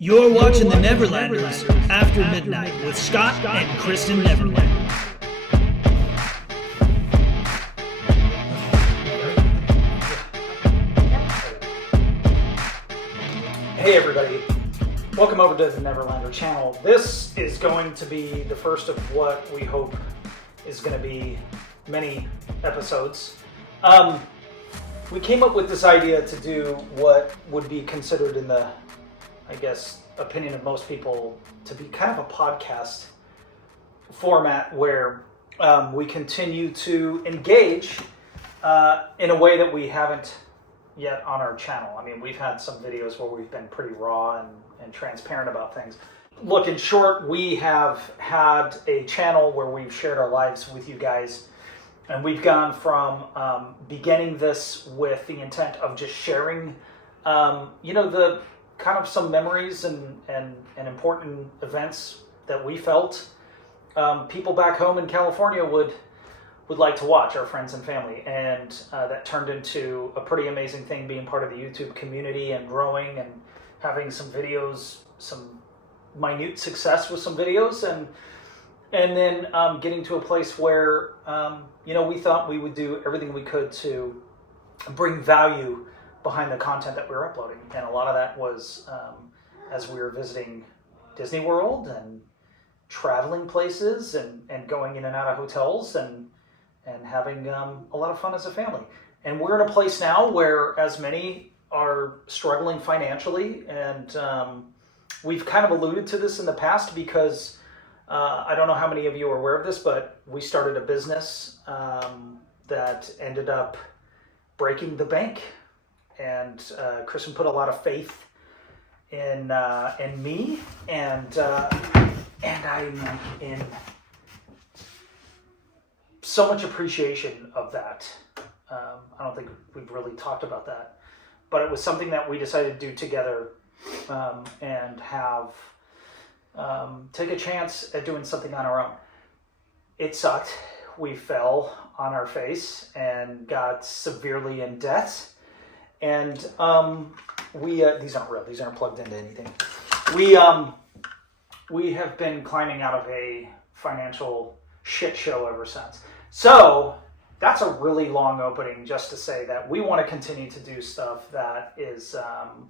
You're watching the Neverlanders After Midnight with Scott and Kristen Neverland. Hey everybody, welcome over to the Neverlander channel. This is going to be the first of what we hope is going to be many episodes. We came up with this idea to do what would be considered in the, I guess, opinion of most people, to be kind of a podcast format where we continue to engage in a way that we haven't yet on our channel. I mean, we've had some videos where we've been pretty raw and transparent about things. Look, in short, we have had a channel where we've shared our lives with you guys, and we've gone from beginning this with the intent of just sharing, the kind of some memories and important events that we felt people back home in California would like to watch, our friends and family, and that turned into a pretty amazing thing, being part of the YouTube community and growing and having some videos, some minute success with some videos, and then getting to a place where we thought we would do everything we could to bring value behind the content that we were uploading. And a lot of that was as we were visiting Disney World and traveling places and going in and out of hotels and having a lot of fun as a family. And we're in a place now where, as many are struggling financially, and we've kind of alluded to this in the past because I don't know how many of you are aware of this, but we started a business that ended up breaking the bank. And Kristen put a lot of faith in me, and I'm in so much appreciation of that. I don't think we've really talked about that, but it was something that we decided to do together and have take a chance at doing something on our own. It sucked. We fell on our face and got severely in debt. And these aren't real. These aren't plugged into anything. We have been climbing out of a financial shit show ever since. So that's a really long opening just to say that we want to continue to do stuff that is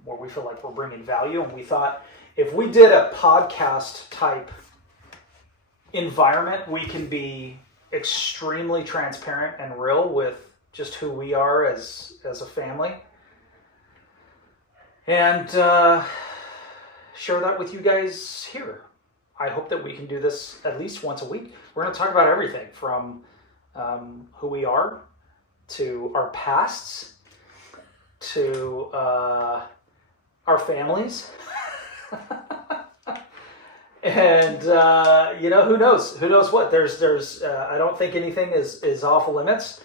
where we feel like we're bringing value. And we thought if we did a podcast type environment, we can be extremely transparent and real with just who we are as a family. And share that with you guys here. I hope that we can do this at least once a week. We're going to talk about everything from who we are, to our pasts, to our families. And, who knows? Who knows what? There's I don't think anything is off limits.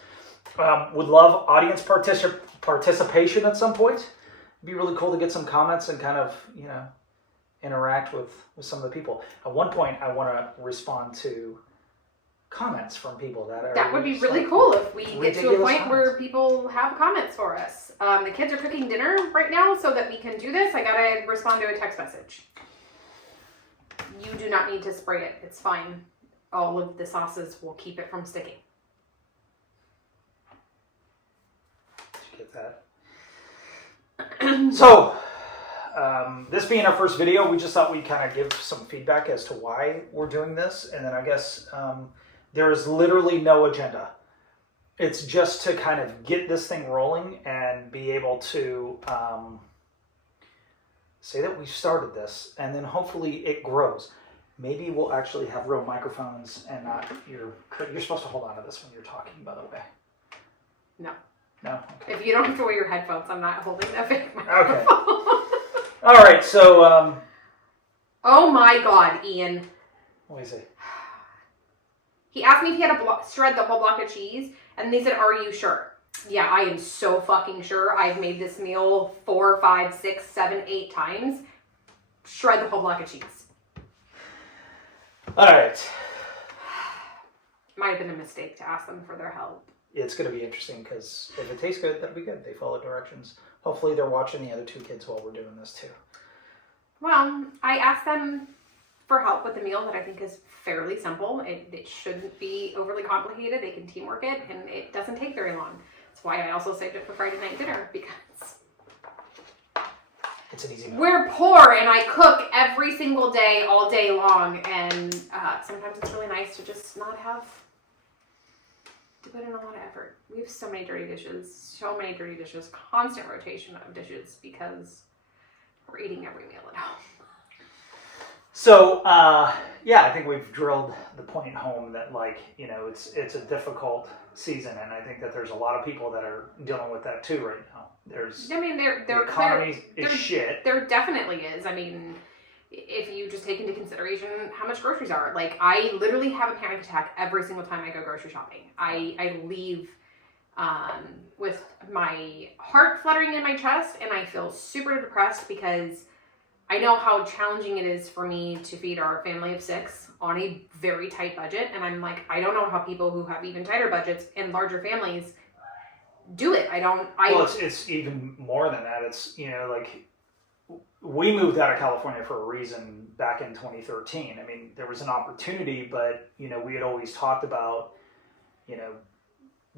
Would love audience participation at some point. It'd be really cool to get some comments and kind of, interact with some of the people. At one point, I want to respond to comments from people that would be really cool if we get to a point comments where people have comments for us. The kids are cooking dinner right now, so that we can do this, I gotta respond to a text message. You do not need to spray it. It's fine. All of the sauces will keep it from sticking. Did you get that? So, this being our first video, we just thought we'd kind of give some feedback as to why we're doing this. And then I guess there is literally no agenda. It's just to kind of get this thing rolling and be able to say that we've started this. And then hopefully it grows. Maybe we'll actually have real microphones and not you're supposed to hold on to this when you're talking, by the way. No. No? Okay. If you don't have to wear your headphones, I'm not holding that big microphone. Okay. All right, so... oh my God, Ian. What is it? He asked me if he had to shred the whole block of cheese, and they said, are you sure? Yeah, I am so fucking sure. I've made this meal 4, 5, 6, 7, 8 times. Shred the whole block of cheese. All right. Might have been a mistake to ask them for their help. It's going to be interesting because if it tastes good, that'll be good. They follow directions. Hopefully they're watching the other two kids while we're doing this too. Well, I asked them for help with a meal that I think is fairly simple. It shouldn't be overly complicated. They can teamwork it, and it doesn't take very long. That's why I also saved it for Friday night dinner, because it's an easy meal. We're poor, and I cook every single day, all day long, and sometimes it's really nice to just not have to put in a lot of effort. We have so many dirty dishes, constant rotation of dishes, because we're eating every meal at home. So, I think we've drilled the point home that, like, you know, it's a difficult season, and I think that there's a lot of people that are dealing with that too right now. The economy is shit. There definitely is. I mean, if you just take into consideration how much groceries are. Like, I literally have a panic attack every single time I go grocery shopping. I leave with my heart fluttering in my chest, and I feel super depressed because I know how challenging it is for me to feed our family of 6 on a very tight budget. And I'm like, I don't know how people who have even tighter budgets and larger families do it. Well, it's even more than that. It's, you know, like, we moved out of California for a reason back in 2013. I mean, there was an opportunity, but, you know, we had always talked about, you know,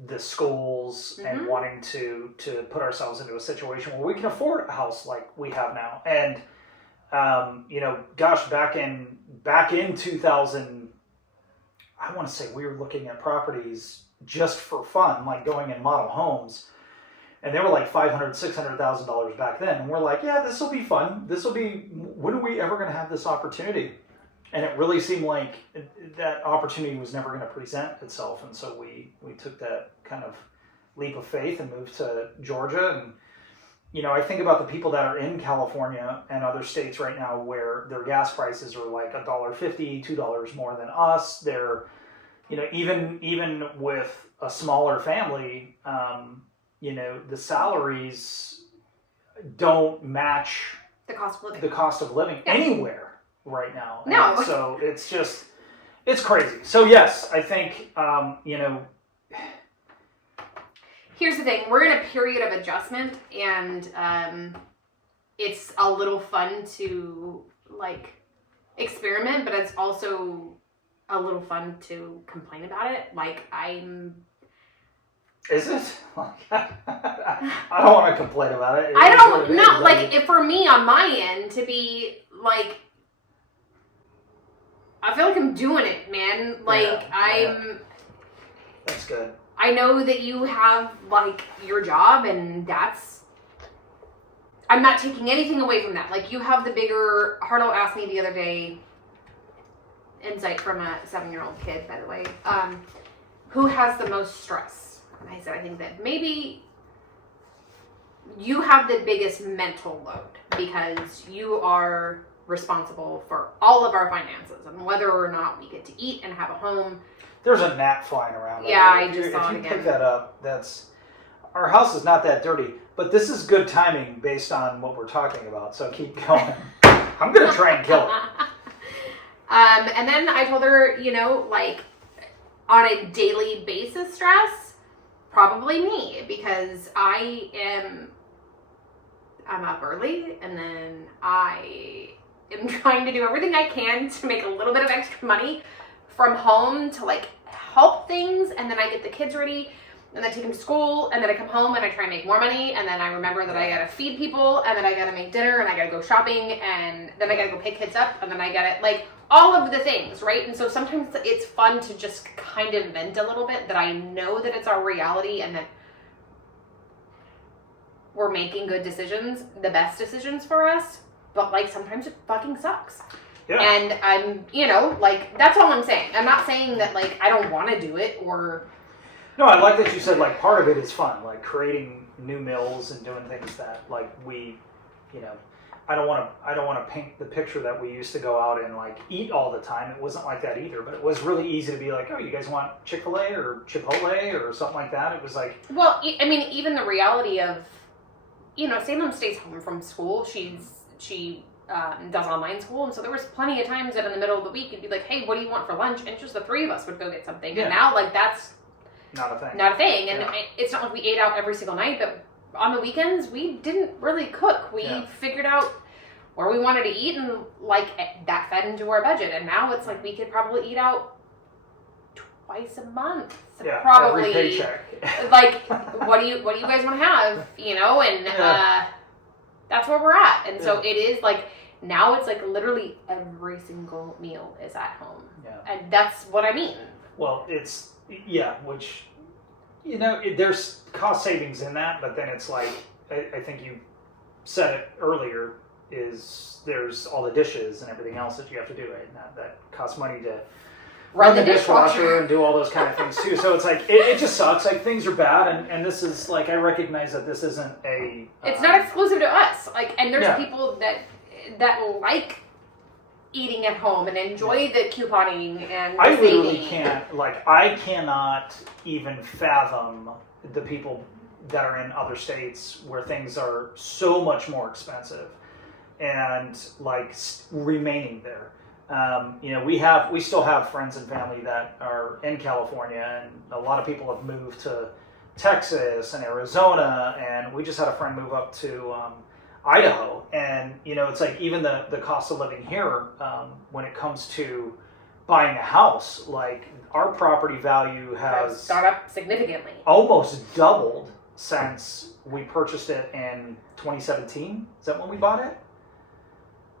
the schools and wanting to put ourselves into a situation where we can afford a house like we have now. And, you know, gosh, back in 2000, I want to say we were looking at properties just for fun, like going in model homes, and they were like $500,000, $600,000 back then. And we're like, yeah, this will be fun. When are we ever going to have this opportunity? And it really seemed like that opportunity was never going to present itself. And so we took that kind of leap of faith and moved to Georgia. And, you know, I think about the people that are in California and other states right now where their gas prices are like $1.50, $2 more than us. They're, you know, even with a smaller family, you know, the salaries don't match the cost of living anywhere right now. No. And so it's crazy. So yes, I think, you know, here's the thing. We're in a period of adjustment, and it's a little fun to, like, experiment, but it's also a little fun to complain about it. Like, Is it? I don't want to complain about it. I don't know. Like, for me, on my end, to be, like, I feel like I'm doing it, man. Like, That's good. I know that you have, like, your job, and I'm not taking anything away from that. Like, you have the bigger, Harlow asked me the other day, insight from a 7-year-old kid, by the way, who has the most stress? And I said, I think that maybe you have the biggest mental load because you are responsible for all of our finances and whether or not we get to eat and have a home. There's a gnat flying around. Yeah, I just saw it again. If you pick that up, our house is not that dirty, but this is good timing based on what we're talking about. So keep going. I'm gonna try and kill it. And then I told her, you know, like, on a daily basis stress, probably me, because I'm up early, and then I am trying to do everything I can to make a little bit of extra money from home to, like, help things, and then I get the kids ready, and then take them to school, and then I come home and I try and make more money, and then I remember that I gotta feed people, and then I gotta make dinner, and I gotta go shopping, and then I gotta go pick kids up, and then I gotta, like, all of the things, right? And so sometimes it's fun to just kind of vent a little bit, that I know that it's our reality and that we're making good decisions, the best decisions for us, but, like, sometimes it fucking sucks. Yeah. And I'm, you know, like, that's all I'm saying. I'm not saying that, like, I don't want to do it or... No, I like that you said, like, part of it is fun, like creating new meals and doing things that, like, we, you know, I don't want to paint the picture that we used to go out and, like, eat all the time. It wasn't like that either, but it was really easy to be like, oh, you guys want Chick-fil-A or Chipotle or something like that. It was like... Well, I mean, even the reality of, you know, Salem stays home from school. She does online school, and so there was plenty of times that in the middle of the week you'd be like, hey, what do you want for lunch? And just the 3 of us would go get something. Yeah. And now, like, that's not a thing. Not a thing. And it's not like we ate out every single night, but on the weekends we didn't really cook. We figured out where we wanted to eat, and like that fed into our budget. And now it's like we could probably eat out twice a month. Yeah, probably. every paycheck. Like, what do you guys want to have? You know, and that's where we're at. And so it is like now it's like literally every single meal is at home. Yeah. And that's what I mean. Well, it's which there's cost savings in that, but then it's like I think you said it earlier, is there's all the dishes and everything else that you have to do, right? And that costs money to run the dishwasher and do all those kind of things too. So it's like it just sucks. Like things are bad, and this is like I recognize that this isn't a. It's not exclusive to us. Like, and there's people that like eating at home and enjoy the couponing and the I literally saving. can't. Like I cannot even fathom the people that are in other states where things are so much more expensive, and like remaining there. We still have friends and family that are in California, and a lot of people have moved to Texas and Arizona, and we just had a friend move up to Idaho, and it's like even the cost of living here, when it comes to buying a house, like our property value has gone up significantly, almost doubled since we purchased it in 2017. Is that when we bought it?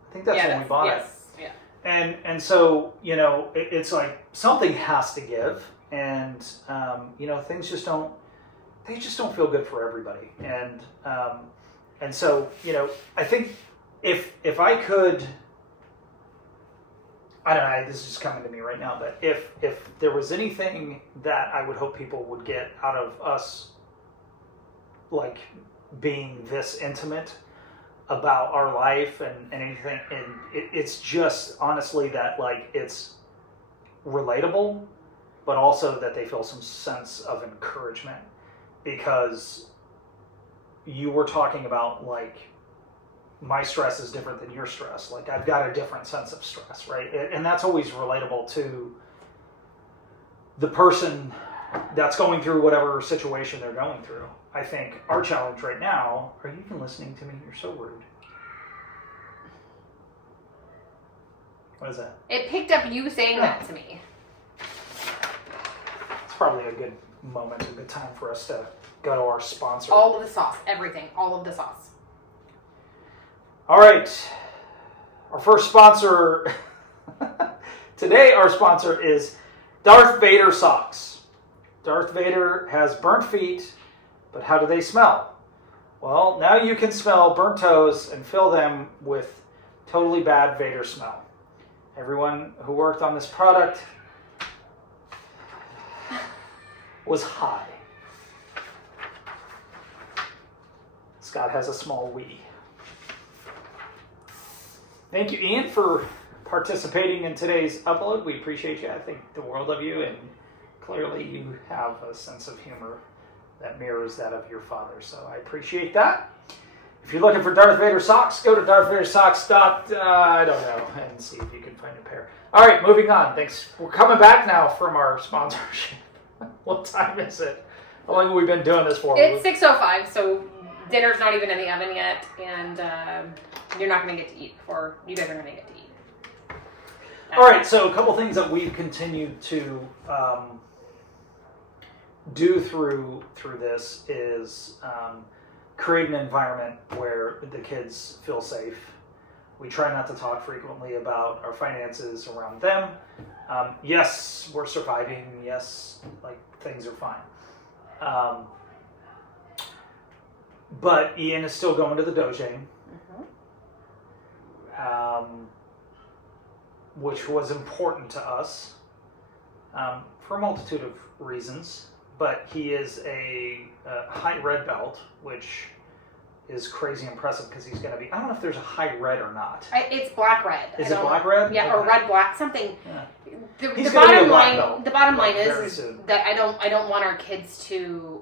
I think that's when we bought it. Yeah. And so, it's like something has to give, and things just don't feel good for everybody. And so, I think if I could, I don't know, this is just coming to me right now, but if there was anything that I would hope people would get out of us, like being this intimate about our life and anything, and it's just honestly that like it's relatable, but also that they feel some sense of encouragement, because you were talking about like my stress is different than your stress. Like I've got a different sense of stress, right? And that's always relatable to the person that's going through whatever situation they're going through. I think our challenge right now, are you even listening to me? You're so rude. What is that? It picked up you saying that to me. It's probably a good moment, a good time for us to go to our sponsor. All of the sauce, everything, all of the sauce. All right. Our first sponsor today, our sponsor is Darth Vader socks. Darth Vader has burnt feet, but how do they smell? Well, now you can smell burnt toes and fill them with totally bad Vader smell. Everyone who worked on this product was high. Scott has a small wee. Thank you, Ian, for participating in today's upload. We appreciate you. I think the world of you, and clearly you have a sense of humor that mirrors that of your father, so I appreciate that. If you're looking for Darth Vader socks, go to darthvadersocks. I don't know, and see if you can find a pair. All right, moving on. Thanks. We're coming back now from our sponsorship. What time is it? How long have we been doing this for? It's 6:05, so dinner's not even in the oven yet, and you're not going to get to eat before you guys are going to get to eat. All right, so a couple things that we've continued to do through this is create an environment where the kids feel safe. We try not to talk frequently about our finances around them. Yes, we're surviving. Yes, like things are fine. But Ian is still going to the dojo, which was important to us for a multitude of reasons. But he is a high red belt, which is crazy impressive because he's going to be, I don't know if there's a high red or not. It's black red. Is it black red? Yeah, or red black, something. Yeah. The bottom line is that I don't want our kids to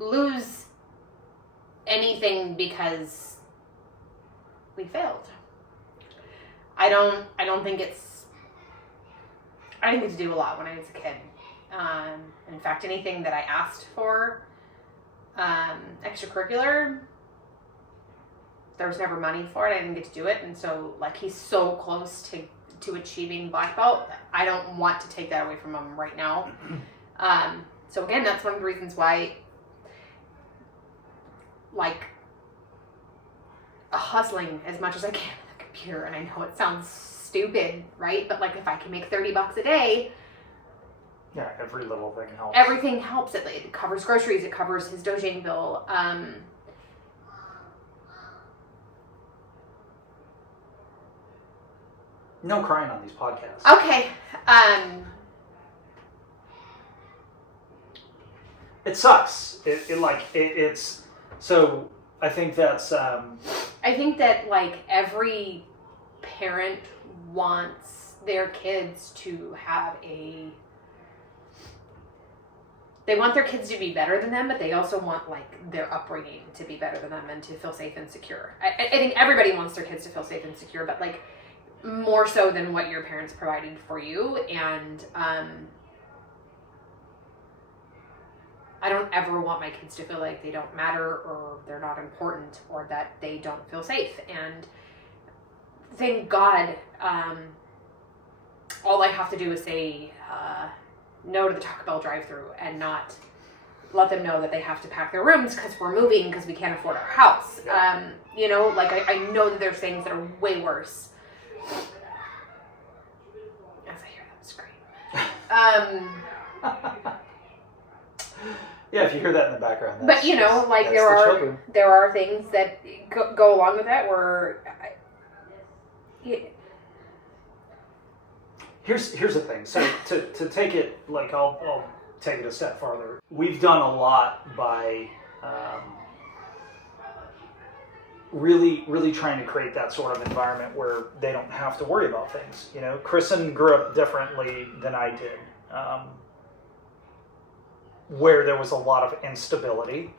lose anything because we failed. I don't think it's. I didn't get to do a lot when I was a kid. In fact, anything that I asked for extracurricular, there's never money for it. I didn't get to do it. And so, like, he's so close to achieving black belt. I don't want to take that away from him right now. So again, that's one of the reasons why, like, hustling as much as I can on the computer. And I know it sounds stupid, right? But, like, if I can make $30 a day, yeah, every little thing helps. Everything helps. It covers groceries. It covers his dojang bill. No crying on these podcasts. Okay. It sucks. It's so. I think that's. I think that, like, every parent wants their kids to have they want their kids to be better than them, but they also want, like, their upbringing to be better than them and to feel safe and secure. I think everybody wants their kids to feel safe and secure, but, like, more so than what your parents provided for you. And I don't ever want my kids to feel like they don't matter or they're not important or that they don't feel safe. And thank God, all I have to do is say no to the Taco Bell drive-thru and not let them know that they have to pack their rooms because we're moving because we can't afford our house. You know, like, I know that there's things that are way worse. As I hear them scream. Yeah, if you hear that in the background. But, you know, like, there are things that go along with that where... Here's the thing. So to take it, like, I'll take it a step farther. We've done a lot by really trying to create that sort of environment where they don't have to worry about things. You know, Kristen grew up differently than I did, where there was a lot of instability.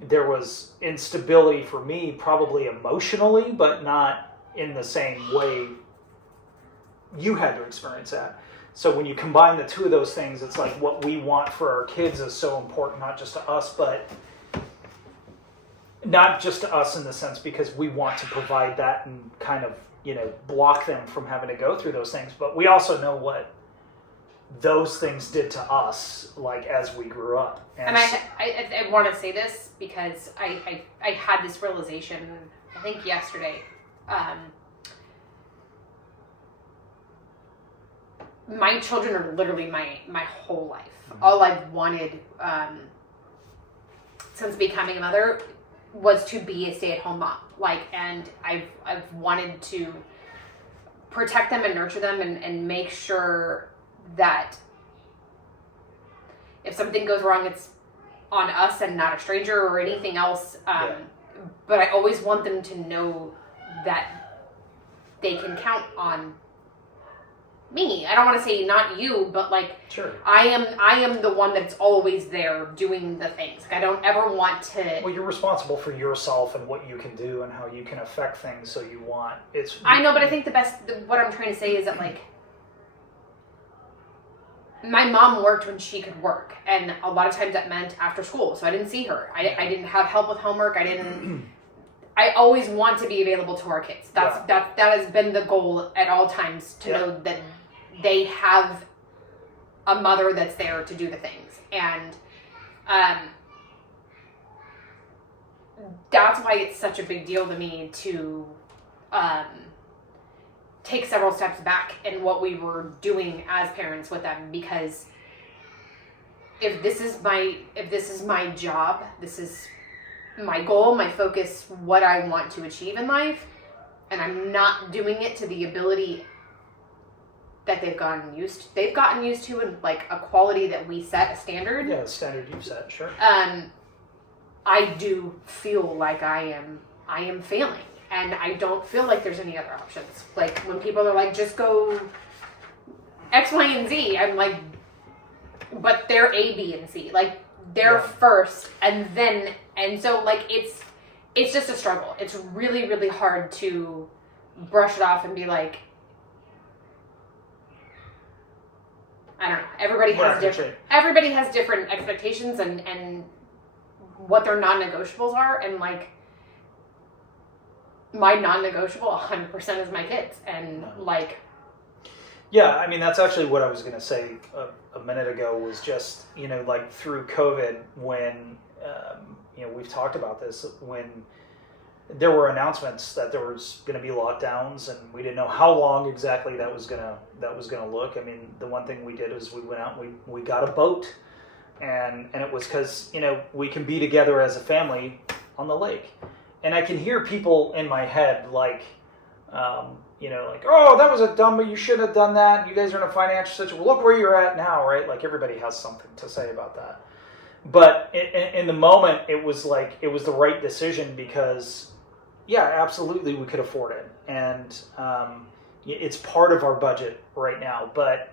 There was instability for me, probably emotionally, but not in the same way you had to experience that. So when you combine the two of those things, it's like what we want for our kids is so important, not just to us, but not just to us in the sense because we want to provide that and kind of, you know, block them from having to go through those things. But we also know what those things did to us, like, as we grew up. And I want to say this because I had this realization, I think yesterday. My children are literally my whole life. Mm-hmm. All I've wanted since becoming a mother was to be a stay-at-home mom. Like, and I've wanted to protect them and nurture them and make sure that if something goes wrong, it's on us and not a stranger or anything else. But I always want them to know that they can count on me. I don't want to say not you, but, like, sure. I am the one that's always there doing the things. Like, I don't ever want to. Well, you're responsible for yourself and what you can do and how you can affect things. So you want I know, but I think what I'm trying to say is that, like, my mom worked when she could work, and a lot of times that meant after school. So I didn't see her. I didn't have help with homework. I always want to be available to our kids. That has been the goal at all times, to know that they have a mother that's there to do the things. And that's why it's such a big deal to me to take several steps back in what we were doing as parents with them, because if this is my job, this is my goal, my focus, what I want to achieve in life, and I'm not doing it to the ability that they've gotten used to, and, like, a quality that we set, a standard. Yeah, the standard you set, sure. I do feel like I am failing, and I don't feel like there's any other options. Like, when people are like, just go X, Y, and Z, I'm like, but they're A, B, and C. Like, they're first, and so, like, it's just a struggle. It's really, really hard to brush it off and be like, I don't know. Everybody has different expectations and what their non-negotiables are, and, like, my non-negotiable 100% is my kids. And like... Yeah, I mean, that's actually what I was going to say a minute ago was just, like through COVID when, we've talked about this, when there were announcements that there was going to be lockdowns and we didn't know how long exactly that was going to look. I mean, the one thing we did is we went out and we got a boat and it was because, we can be together as a family on the lake. And I can hear people in my head like, like, oh, that was a dumb, you shouldn't have done that. You guys are in a financial situation. Well, look where you're at now, right? Like everybody has something to say about that. But in the moment, it was like, it was the right decision because, yeah, absolutely, we could afford it. And it's part of our budget right now. But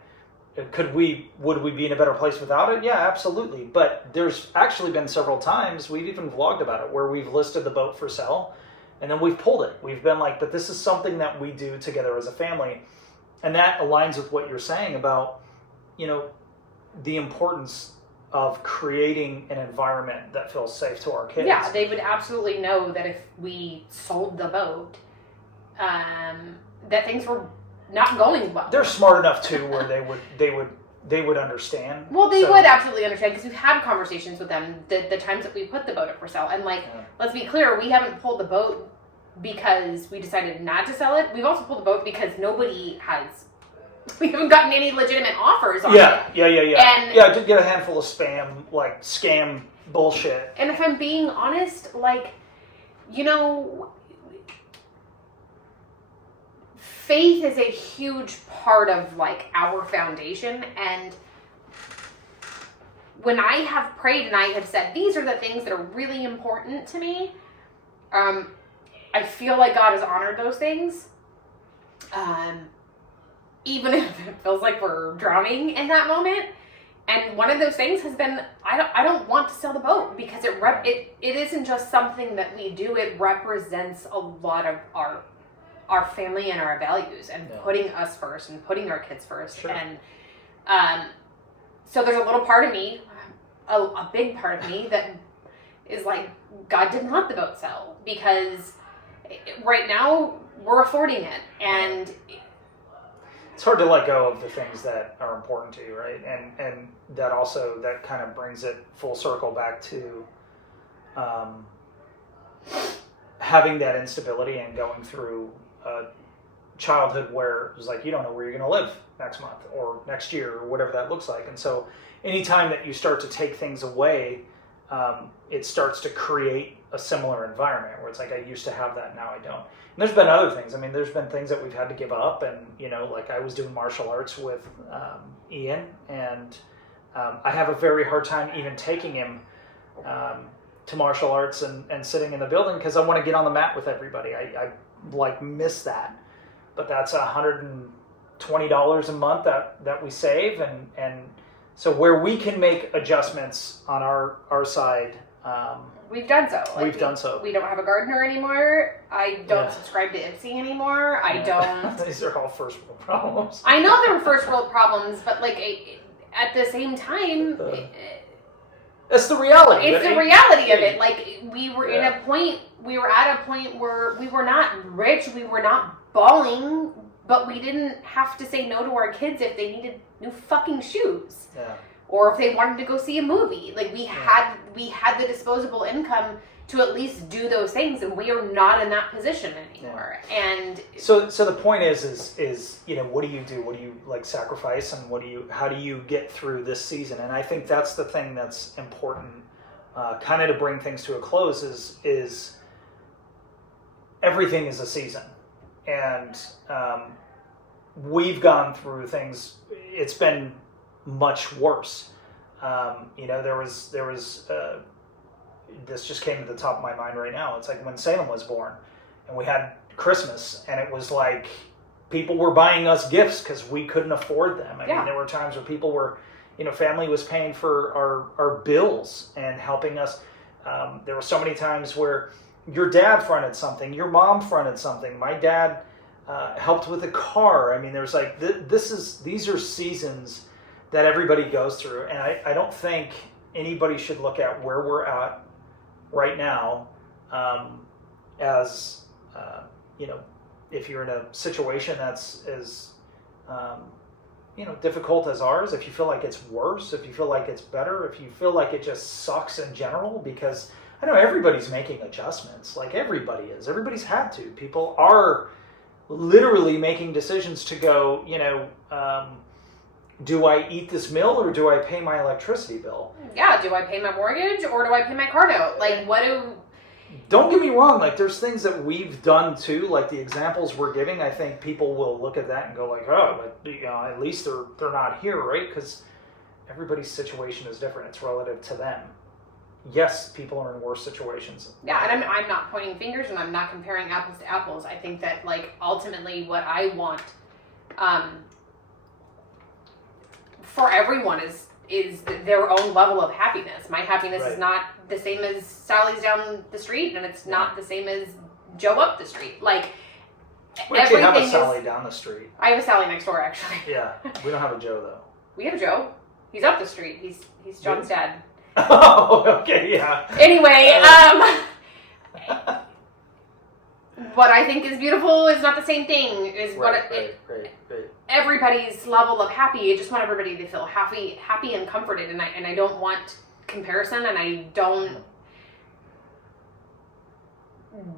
would we be in a better place without it? Yeah, absolutely. But there's actually been several times, we've even vlogged about it, where we've listed the boat for sale. And then we've pulled it. We've been like, but this is something that we do together as a family. And that aligns with what you're saying about, the importance of creating an environment that feels safe to our kids. Yeah, they would absolutely know that if we sold the boat, that things were not going well. They're smart enough too, where they would understand. Well, they would absolutely understand because we've had conversations with them the times that we put the boat up for sale. And let's be clear, we haven't pulled the boat because we decided not to sell it. We've also pulled the boat because we haven't gotten any legitimate offers on it. Yeah. And I did get a handful of scam bullshit. And if I'm being honest, faith is a huge part of our foundation. And when I have prayed and I have said, these are the things that are really important to me, I feel like God has honored those things. Even if it feels like we're drowning in that moment. And one of those things has been, I don't want to sell the boat because it isn't just something that we do. It represents a lot of our family and our values and putting us first and putting our kids first. Sure. And so there's a little part of me, a big part of me that is like, God didn't let the boat sell because right now we're affording it. And it's hard to let go of the things that are important to you, right? And that also, that kind of brings it full circle back to having that instability and going through childhood where it was like, you don't know where you're going to live next month or next year or whatever that looks like. And so anytime that you start to take things away, it starts to create a similar environment where it's like, I used to have that, now I don't. And there's been other things. I mean, there's been things that we've had to give up. And, I was doing martial arts with Ian, and I have a very hard time even taking him to martial arts and sitting in the building because I want to get on the mat with everybody. I miss that. But that's $120 a month that we save. And so where we can make adjustments on our side, we've done so. We've done so. We don't have a gardener anymore. I don't subscribe to Etsy anymore. I don't. These are all first world problems. I know they're first world problems, but at the same time, it's the reality. It's the reality of it. We were at a point where we were not rich, we were not balling, but we didn't have to say no to our kids if they needed new fucking shoes. Yeah. Or if they wanted to go see a movie. We had the disposable income to at least do those things, and we are not in that position anymore. Yeah. And so the point is what do you do? What do you sacrifice, and how do you get through this season? And I think that's the thing that's important, kind of to bring things to a close is everything is a season, and we've gone through things. It's been much worse. There was this just came to the top of my mind right now. It's like when Salem was born and we had Christmas, and it was like people were buying us gifts because we couldn't afford them. I mean, there were times where people were, family was paying for our bills and helping us. There were so many times where your dad fronted something, your mom fronted something, my dad helped with a car. I mean, there's these are seasons that everybody goes through, and I don't think anybody should look at where we're at right now as you know, if you're in a situation that's as difficult as ours, if you feel like it's worse, if you feel like it's better, if you feel like it just sucks in general, because I know everybody's making adjustments. Like everybody's had to. People are literally making decisions to go, do I eat this meal or do I pay my electricity bill? Yeah, do I pay my mortgage or do I pay my car note? Like, Don't get me wrong, like there's things that we've done too, like the examples we're giving. I think people will look at that and go like, oh, but at least they're not here, right? Because everybody's situation is different. It's relative to them. Yes, people are in worse situations. Yeah, and I'm not pointing fingers and I'm not comparing apples to apples. I think that like ultimately what I want for everyone is their own level of happiness. My happiness is not the same as Sally's down the street, and it's not the same as Joe up the street. Like, we actually have a Sally down the street. I have a Sally next door, actually. Yeah, we don't have a Joe though. We have a Joe. He's up the street. He's John's dad. Oh, okay, yeah. Anyway, what I think is beautiful is not the same thing. Right. Everybody's level of happy. I just want everybody to feel happy and comforted, and I don't want comparison, and I don't.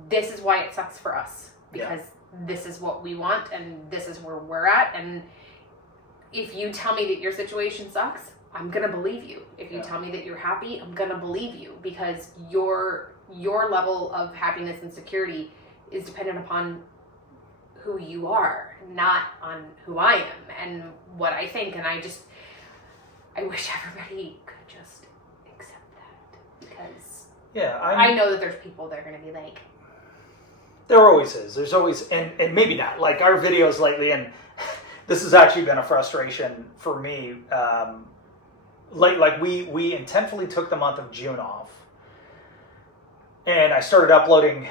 This is why it sucks for us, because this is what we want, and this is where we're at. And if you tell me that your situation sucks, I'm gonna believe you. If you tell me that you're happy, I'm gonna believe you, because your level of happiness and security is dependent upon who you are, not on who I am and what I think. And I wish everybody could just accept that, because I know that there's people that are going to be like, there always is. There's always, and maybe not. Like our videos lately, and this has actually been a frustration for me. Like we intentionally took the month of June off, and I started uploading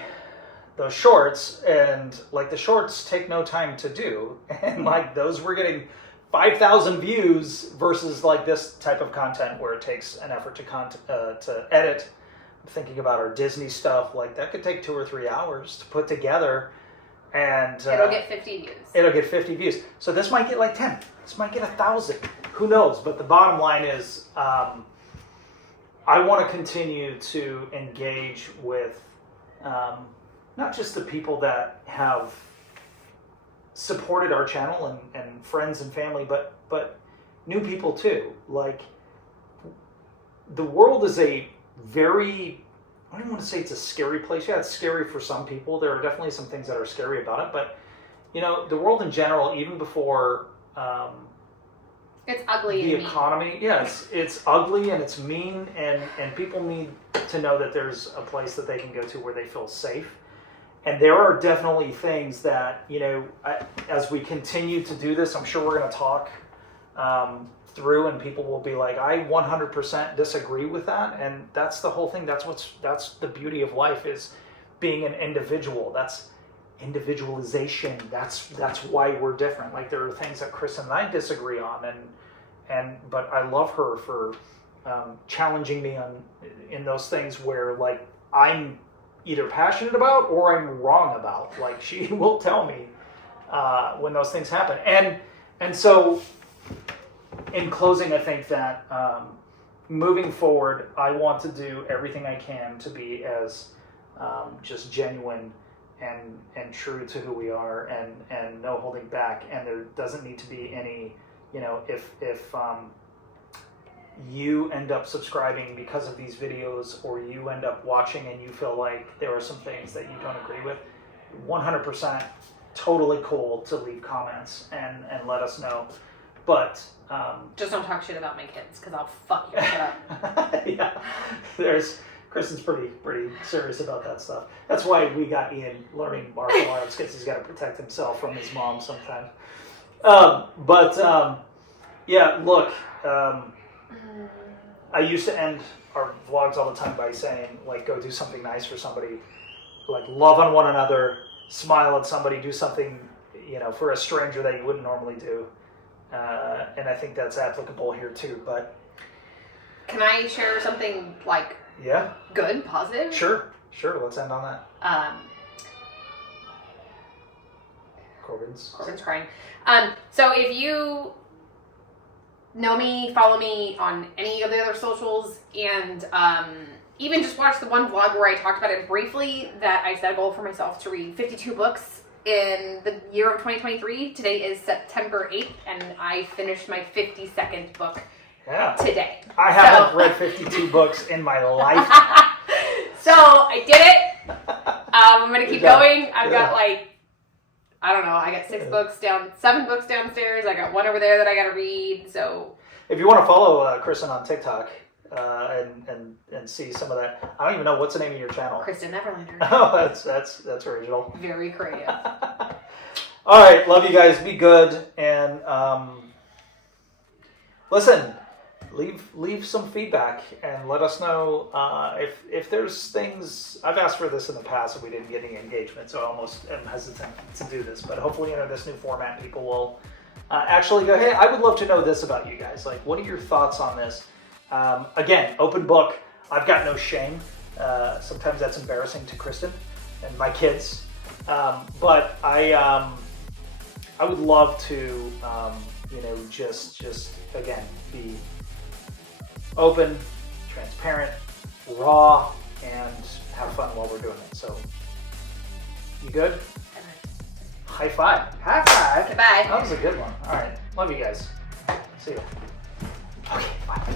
those shorts, and like the shorts take no time to do, and like those were getting 5,000 views versus like this type of content where it takes an effort to edit. I'm thinking about our Disney stuff, like that could take 2 or 3 hours to put together, and it'll get 50 views. It'll get 50 views. So this might get like 10. This might get 1,000. Who knows? But the bottom line is, I want to continue to engage with not just the people that have supported our channel and friends and family, but new people too. Like, the world is a very, I don't want to say it's a scary place. Yeah, it's scary for some people. There are definitely some things that are scary about it, but the world in general, even before it's ugly. The economy, it's ugly and it's mean, and people need to know that there's a place that they can go to where they feel safe. And there are definitely things that, as we continue to do this, I'm sure we're going to talk through, and people will be like, I 100% disagree with that. And that's the whole thing. That's the beauty of life, is being an individual. That's individualization. That's why we're different. Like, there are things that Chris and I disagree on, but I love her for challenging me in those things where, like, I'm either passionate about or I'm wrong about. Like, she will tell me when those things happen. And so, in closing, I think that moving forward, I want to do everything I can to be as just genuine and true to who we are, and no holding back. And there doesn't need to be any, if you end up subscribing because of these videos, or you end up watching and you feel like there are some things that you don't agree with, 100% totally cool to leave comments and let us know. But just don't talk shit about my kids, because I'll fuck your shit up. Yeah, Kristen's pretty serious about that stuff. That's why we got Ian learning martial arts, because he's got to protect himself from his mom sometimes. Yeah, look, I used to end our vlogs all the time by saying, like, go do something nice for somebody, like love on one another, smile at somebody, do something, for a stranger that you wouldn't normally do. And I think that's applicable here too. But can I share something like good, positive? Sure. Let's end on that. Corbin's crying. So if you know me, follow me on any of the other socials, and even just watch the one vlog where I talked about it briefly, that I set a goal for myself to read 52 books in the year of 2023. Today is September 8th, and I finished my 52nd book today. I haven't read 52 books in my life. So I did it. I'm going to keep going. I've got I got 7 books downstairs. I got one over there that I got to read. So if you want to follow Kristen on TikTok and see some of that, I don't even know what's the name of your channel. Kristen Neverlander. Oh, that's original. Very creative. All right, love you guys. Be good, and listen. Leave some feedback and let us know if there's things. I've asked for this in the past and we didn't get any engagement, so I almost am hesitant to do this. But hopefully, this new format, people will actually go, hey, I would love to know this about you guys. Like, what are your thoughts on this? Again, open book. I've got no shame. Sometimes that's embarrassing to Kristen and my kids, but I would love to just again be open, transparent, raw, and have fun while we're doing it. So, you good? High five. High five. Goodbye. That was a good one. All right. Love you guys. See you. Okay, bye.